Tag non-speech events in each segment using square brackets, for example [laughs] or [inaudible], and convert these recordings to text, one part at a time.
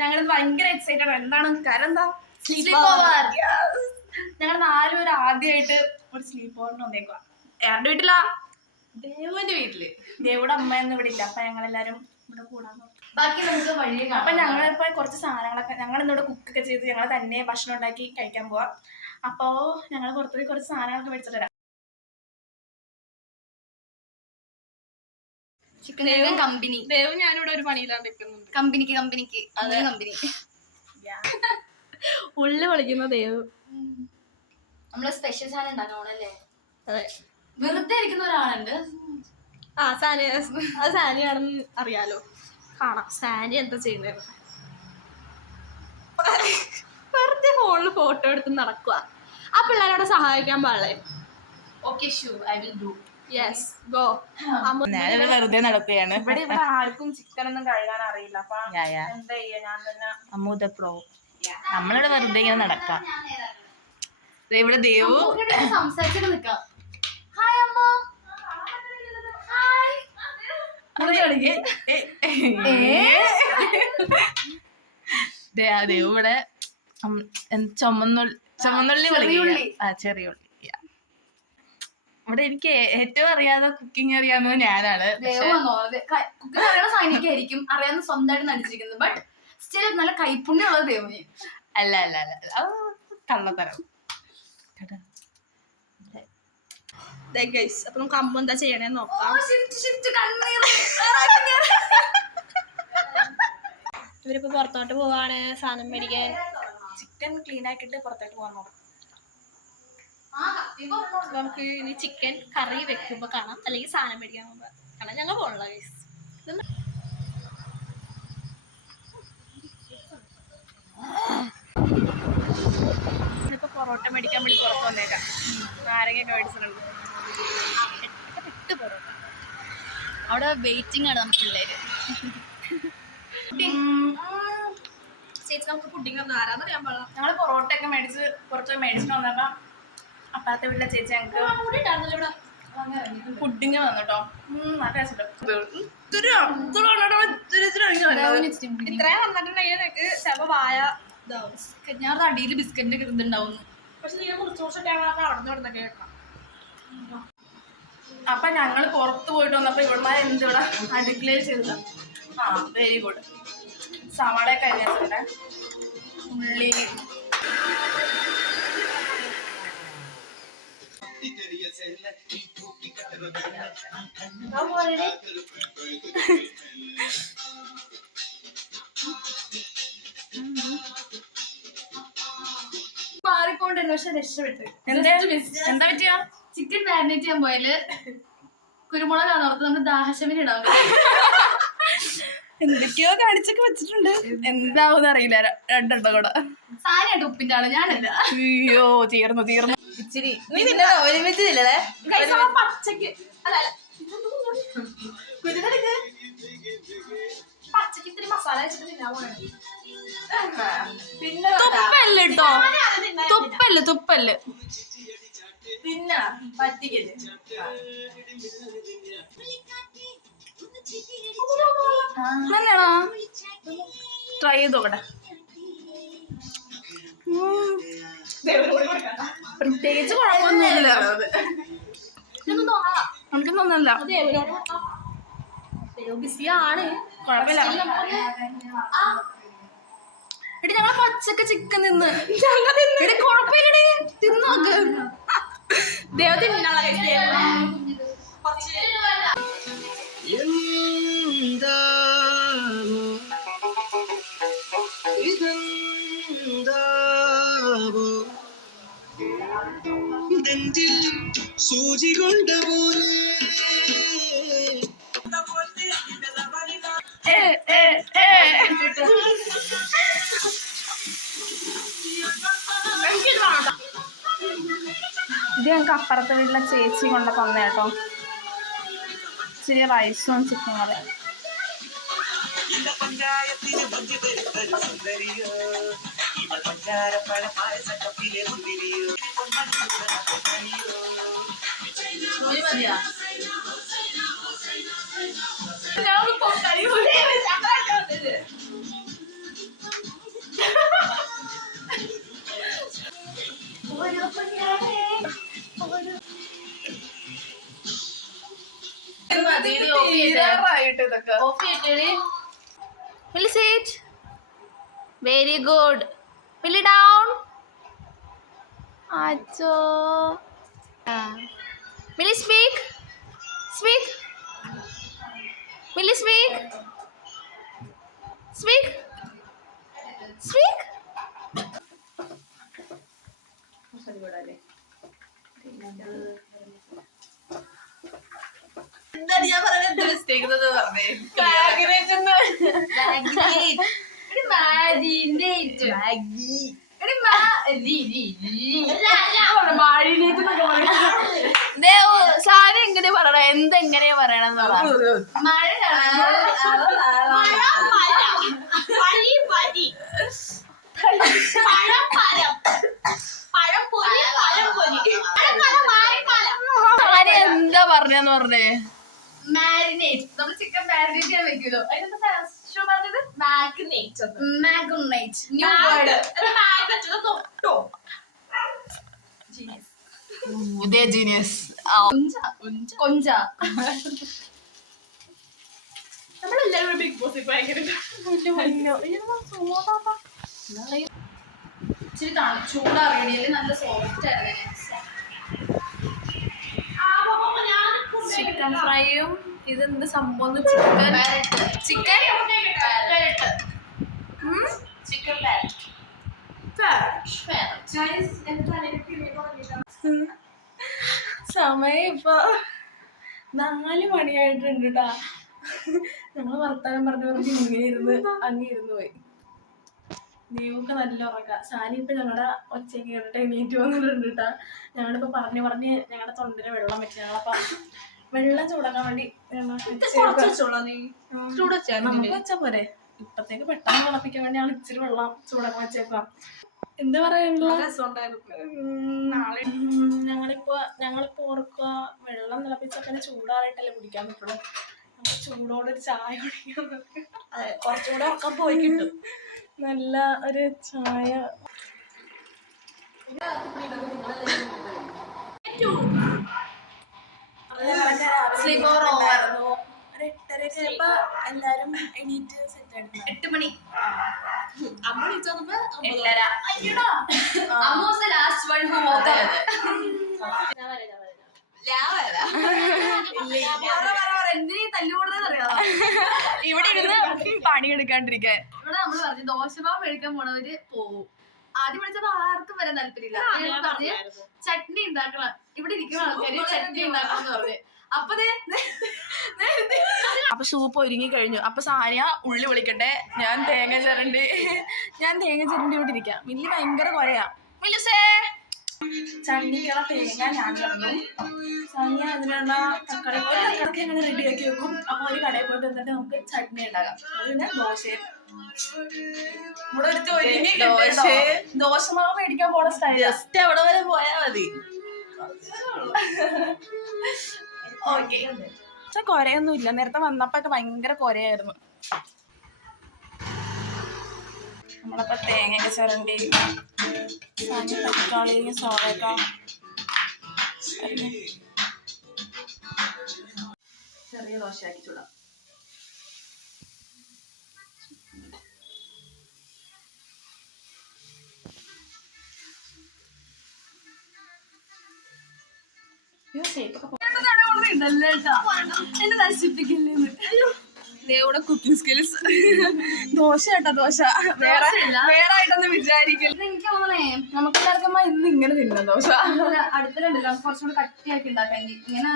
ഞങ്ങൾ ഭയങ്കര എക്സൈറ്റഡ് ആണ്. എന്താണ്? കാരണം എന്താ സ്ലീപ്പ് ഓവർ ഞങ്ങൾ നാലുപേര് ആദ്യമായിട്ട് ഒരു സ്ലീപ്പ് ഓവറിന് വന്നേക്കുക ആരുടെ വീട്ടിലാ? ദേവന്റെ വീട്ടിൽ. ദേവിടെ അമ്മയൊന്നും ഇവിടെ ഇല്ല. അപ്പൊ ഞങ്ങൾ എല്ലാരും ഇവിടെ കൂടാൻ ബാക്കി നമുക്ക് വഴിയെ അപ്പൊ ഞങ്ങളിപ്പോ കുറച്ച് സാധനങ്ങളൊക്കെ ഞങ്ങൾ ഇന്നിവിടെ കുക്കൊക്കെ ചെയ്ത് ഞങ്ങൾ തന്നെ ഭക്ഷണം ഉണ്ടാക്കി കഴിക്കാൻ പോവാ. അപ്പോ ഞങ്ങൾ പുറത്തുപോയി കുറച്ച് സാധനങ്ങളൊക്കെ മേടിച്ചിട്ട് വരാം ചിക്കൻ കമ്പനി. ദേവ് ഞാനിവിടെ ഒരു പണിയിലാണ് നിൽക്കുന്നുണ്ട്. കമ്പനിക്ക് കമ്പനിക്ക്. അങ്ങനെ കമ്പനി. [laughs] ഉള്ളി വിളിക്കുന്ന ദേവ്. നമ്മൾ സ്പെഷ്യൽ സാധനം ഉണ്ടാക്കണല്ലേ അതെ. വെറുതെ ഇരിക്കുന്ന ഒരാളുണ്ട്. ആ സാനി അത് സാനിയാണെന്ന് അറിയാലോ. കാണാം. സാനി എന്താ ചെയ്യുന്നത് [laughs] വെറുതെ ഫോണിൽ ഫോട്ടോ എടുത്ത് നടക്കുക ആ പിള്ളേരോടെ സഹായിക്കാൻ പാടില്ലേ? Okay sure I will do yes go ഞാനിവിടെ വെറുതെ നടക്കുകയാണ്. ഇവിടെ ഇവിടെ ആർക്കും ചിക്കൻ ഒന്നും കഴുകാൻ അറിയില്ല. അപ്പൊ. എന്താ ചെയ്യാ? ഞാൻ തന്നെ അമ്മൂത പ്രോ നമ്മളിവിടെ വെറുതെ ഇങ്ങനെ നടക്കാം. ദേ ഇവിടെ ദേവു. സംസാരിച്ചിട്ട് നിക്കാം. ഹായ് അമ്മ. ഹായ് ഏ, ഏ, ദേ, ആ ദേവു ഇവിടെ ഉം, എന്ത് ചുമന്നുള്ളി ചുമന്നുള്ളി ചെറിയുള്ളി. വിളിക്കുക. ആ ചെറിയ ഉള്ളി യാ. ഇവിടെ എനിക്ക് ഏറ്റവും അറിയാതെ കുക്കിംഗ് അറിയാവുന്നത് ഞാനാണ്. കുക്കിംഗ് അറിയാവുന്ന സൈനിക്കായിരിക്കും അറിയാവുന്ന സ്വന്തമായിട്ട് നടിച്ചിരിക്കുന്നത്. ബട്ട് സ്റ്റിൽ നല്ല കൈപ്പുണ്യമുള്ള ദേവന് അല്ല അല്ല അല്ല. അത് കള്ളത്തരം? അപ്പൊ നമുക്ക് അമ്മ എന്താ ചെയ്യണേ നോക്കാം. ഷിഫ്റ്റ് ഷിഫ്റ്റ് കണ്ണീർ. ഇവരിപ്പോ പുറത്തോട്ട് പോവാണ് സാധനം മേടിക്കാൻ. ചിക്കൻ ക്ലീൻ ആക്കിട്ട് പുറത്തോട്ട് പോകാൻ നോക്കാം. നമുക്ക് ഇനി ചിക്കൻ കറി വെക്കുമ്പോ കാണാം. അല്ലെങ്കിൽ സാധനം മേടിക്കാൻ കാണാം. ഞങ്ങൾ പോകണല്ലോ ഗൈസ് ഇപ്പൊ പൊറോട്ട മേടിക്കാൻ വേണ്ടി പുറത്ത് വന്നേക്കാം. നാരങ്ങയൊക്കെ മേടിച്ചിട്ടുണ്ട്. എട്ട് പൊറോട്ട. അവിടെ വെയിറ്റിംഗ് ആണ് നമ്മുടെ പിള്ളേര്. ചേച്ചി നമുക്ക് പുഡിംഗ് ഒന്നും ആരാന്നറിയാൻ പാടില്ല. ഞങ്ങൾ പൊറോട്ട ഒക്കെ മേടിച്ച് പുറത്ത് മേടിച്ചിട്ട് വന്നപ്പോ അപ്പാത്ത വീട്ടിലെ ചേച്ചി ഞങ്ങൾക്ക് പുഡിങ് വന്നിട്ടോ. നല്ല ടേസ്റ്റ് ഇത്രയും വന്നിട്ടുണ്ടെങ്കിൽ നിനക്ക് ചിലപ്പോ വായ ഇതാവും. ഞാൻ അടിയിൽ ബിസ്ക്കറ്റിന്റെ ഇതുണ്ടാവുന്നു പക്ഷെ നീ കുറച്ച് ദിവസമൊക്കെ അവിടെ നിന്ന് ഇവിടുന്നൊക്കെ കേൾക്കാം. അപ്പൊ ഞങ്ങൾ പുറത്ത് പോയിട്ട് വന്നപ്പോ ഇവിടുന്ന് എന്ത് ഇവിടെ അടുക്കളയിൽ ചെയ്ത ആ വെരി ഗുഡ് സവാളയൊക്കെ അരിഞ്ഞിട്ടുണ്ട്. ഉള്ളി. മാറിക്കൊണ്ടിരുന്നു പക്ഷെ രക്ഷപ്പെട്ടു. എന്താ? എന്താ പറ്റിയ? ചിക്കൻ മാരിനേറ്റ് ചെയ്യാൻ പോയാൽ. കുരുമുളക് ഓർത്ത് നമ്മൾ ദാഹശമിന് ഇടാൻ എന്തൊക്കെയോ കാണിച്ചൊക്കെ വെച്ചിട്ടുണ്ട്. എന്താവും അറിയില്ല രണ്ടെണ്ണം കൂടെ. സാരിയായിട്ട് ഉപ്പിന്റെ ആൾ ഞാനല്ല. അയ്യോ തീർന്നു തീർന്നു. ഇച്ചിരി. നീ തിന്നോ ഒരുമിച്ച് Guys, പച്ചക്ക് അല്ല അല്ല. കുരുതലക്ക് പച്ചക്ക് ഇത്തിരി മസാല വെച്ചിട്ട് തിന്നാൻ പോണേ പിന്നെ തുപ്പല്ല കേട്ടോ തുപ്പല്ല തുപ്പല്ല? തിന്ന പറ്റിക്കൽ. നല്ലതാണോ ട്രൈ ചെയ്ത് നോക്കട്ടെ ഉം. പ്രത്യേകിച്ച് കുഴപ്പമൊന്നുമില്ല. എനിക്ക് തോന്നല്ല ബിസിയാണ് കുഴപ്പമില്ല. എടി ഞങ്ങളെ പച്ചക്ക് ചിക്കൻ തിന്ന്. എടി കുഴപ്പമില്ലടി. തിന്ന് നോക്ക്. ദേവ തിന്നാളെ നെഞ്ചിൽ സൂചി കൊണ്ട പോലെ. ഇത് ഞങ്ങൾക്ക് അപ്പുറത്തെ വീട്ടിലെ ചേച്ചി കൊണ്ട് തന്നെ കേട്ടോ. ഇച്ചിരി റൈസും ചിക്കൻ കറിയും നിങ്ങൾ പഞ്ചാരപ്പഴ പായസക്കപ്പിലെ മുന്തിരിയോ ഓരോ പൊന്നാലേ ഓരോ very good Acho. Ah. Will you speak? Speak. Will speak? Speak. Speak. എന്താണ് ഞാൻ പറഞ്ഞത് മിസ്റ്റേക്ക് പറഞ്ഞേ മാരിനേറ്റ്. മാഗി. ദേവ് എങ്ങനെ പറയണ? എന്തെങ്ങനെയാ പറയണം എന്താ പറഞ്ഞെന്ന് പറഞ്ഞേ? മാരിനേറ്റ് നമ്മൾ ചിക്കൻ മാരിനേറ്റ് ചെയ്യാൻ വെക്കുമല്ലോ. അതിനെന്താ ഷോ പറഞ്ഞത്? മാഗ്നേറ്റ് മാഗ്നേറ്റ് ന്യൂ വേർഡ് തൊട്ടോ. ജീനിയസ് ജീനിയസ് കൊഞ്ച. നമ്മളെല്ലാവരും ബിഗ് ബോസ് ഭയങ്കര ഇച്ചിരി നല്ല സോഫ്റ്റ് ആയിരുന്നു. ചിക്കൻ ഫ്രൈയും ഇതെന്ത് സംഭവം ചിക്കൻ? ചിക്കൻ? ചിക്കൻ സമയം ഇപ്പൊ നാല് മണിയായിട്ടുണ്ട് കേട്ടാ ഞങ്ങൾ വർത്താനം പറഞ്ഞു പറഞ്ഞ് ഇങ്ങനെ ഇരുന്ന് അങ്ങ് ഇരുന്ന് പോയി. ദൈവമൊക്കെ നല്ല ഉറക്ക. സാനി ഇപ്പൊ ഞങ്ങളുടെ ഒച്ചയ്ക്ക് കേട്ടിട്ട് എണീറ്റ് വന്നിട്ടുണ്ട് കേട്ടാ ഞങ്ങളിപ്പോ പറഞ്ഞു പറഞ്ഞ് ഞങ്ങളുടെ തൊണ്ടിന് വെള്ളം വെച്ച് ഞങ്ങളപ്പ വെള്ളം ചൂടാക്കാൻ വേണ്ടി. നമുക്ക് വെച്ചാ പോരെ. ഇപ്പത്തേക്ക് പെട്ടെന്ന് തിളപ്പിക്കാൻ വേണ്ടി ഞങ്ങൾ ഇച്ചിരി വെള്ളം ചൂടാക്കാൻ വെച്ചേക്കാം എന്താ പറയാനുള്ള നാളെ ഞങ്ങളിപ്പോ ഞങ്ങളിപ്പോ ഓർക്കുക വെള്ളം തിളപ്പിച്ചൊക്കെ ചൂടാറായിട്ടല്ലേ കുടിക്കാൻ പറ്റുള്ളൂ. ചൂടോടെ ഒരു ചായ കുടിക്കാൻ കുറച്ചുകൂടെ ഒക്കെ പോയി കിട്ടും. നല്ല ഒരു ചായ. Sleepover over. ഒരു എല്ലാരും എണീറ്റ് സെറ്റ് ആയിരുന്നു എട്ട് മണി. അമ്മ വിളിച്ചപ്പോ എട്ടര. Amma was the last one who walk ഇവിടെ ഇരുന്ന് പണിയെടുക്കാണ്ടിരിക്കാൻ. ഇവിടെ നമ്മൾ പറഞ്ഞു ദോശമാവ് മേടിക്കാൻ പോണവര് പോവും. ആദ്യം വിളിച്ചപ്പോ ആർക്കും വരാൻ താല്പര്യമില്ല. പറഞ്ഞ് ചട്നി ഉണ്ടാക്കണം. ഇവിടെ ഇരിക്കുന്ന ആൾക്കാര് ചട്നി ഉണ്ടാക്കണം എന്ന് പറഞ്ഞു. അപ്പൊ [laughs] അപ്പൊ സൂപ്പ് ഒരുങ്ങി കഴിഞ്ഞു. അപ്പൊ സാനിയ ഉള്ളി വിളിക്കട്ടെ ഞാൻ തേങ്ങ ചിരണ്ടി ഞാൻ തേങ്ങ ചിരണ്ടി ഇവിടെ ഇരിക്കാം. മില്ലി ഭയങ്കര കുറയാ മില്ലുസേ! ചണ്ടിക്കുള്ള തേങ്ങ ഞാൻ ചിരണ്ടും. സാനിയ അതിനുള്ള തക്കാളി ഒരു തക്കാളി ഞങ്ങൾ റെഡിയാക്കി വെക്കും. അപ്പൊ ഒരു കടയിൽ പോയിട്ട് വന്നിട്ട് നമുക്ക് ചട്നി ഉണ്ടാക്കാം. അത് പിന്നെ ദോശയും ഇവിടെ ഒരു ഒരുങ്ങി ദോശ. ദോശമാവ് മേടിക്കാൻ പോണ സ്റ്റൈൽ ജസ്റ്റ് അവിടെ വരെ പോയാ മതി. [laughs] ഓക്കെ പക്ഷെ കൊരയൊന്നും ഇല്ല നേരത്തെ വന്നപ്പോഴൊക്കെ ഭയങ്കര കൊരയായിരുന്നു. നമ്മളപ്പോ തേങ്ങയൊക്കെ ചിരണ്ടി തക്കാളി അരിഞ്ഞ്. ചെറിയ ദോശയാക്കി നശിപ്പിക്കില്ലെന്ന് കുക്കിംഗ് സ്കിൽസ് ദോശ കേട്ടോ ദോശ. വേറെ. വേറെ ആയിട്ടൊന്നും വിചാരിക്കില്ല എനിക്ക് തോന്നണേ നമുക്ക് എല്ലാവർക്കും ഇന്ന് ഇങ്ങനെ തിന്നാം ദോശ. അടുത്തിലുണ്ടല്ലോ. കുറച്ചുകൂടി കട്ടിയാക്കി ഉണ്ടാക്കാമെങ്കിൽ ഇങ്ങനെ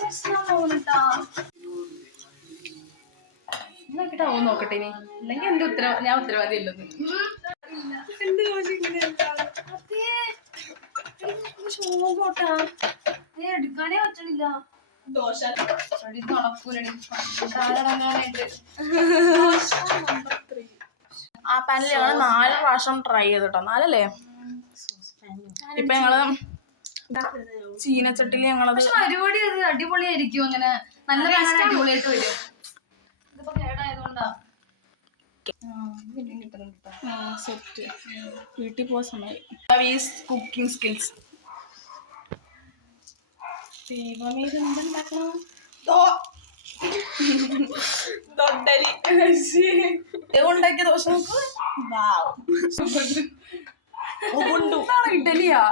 പ്രശ്നം തോന്നിട്ടാ. നോക്കട്ടെ ഇനി. അല്ലെങ്കിൽ എന്റെ ഉത്തരവാദി ഞാൻ ഉത്തരവാദി അല്ലെന്ന് എന്റെ ദോശ ഇങ്ങനെ ഷോട്ടാ എടുക്കാനേ പറ്റണില്ല. ദോശ. ചെടി നടക്കൂലടി താരടങ്ങാനായിട്ട് ആ പാനിൽ ഞങ്ങൾ നാല് പ്രാവശ്യം ട്രൈ ചെയ്തിട്ടോ. നാലല്ലേ? ഇപ്പൊ ഞങ്ങൾ ചീനച്ചട്ടിൽ ഞങ്ങളത് പരിപാടി അത് അടിപൊളിയായിരിക്കും. അങ്ങനെ നല്ല അടിപൊളിയായിട്ട് വരും സെറ്റ്. വീട്ടിൽ പോകാൻ സമയം കുക്കിംഗ് സ്കിൽസ് ദൈവമേ ഉണ്ടാക്കിയ ദോശ നോക്ക്. ഇഡലിയാ.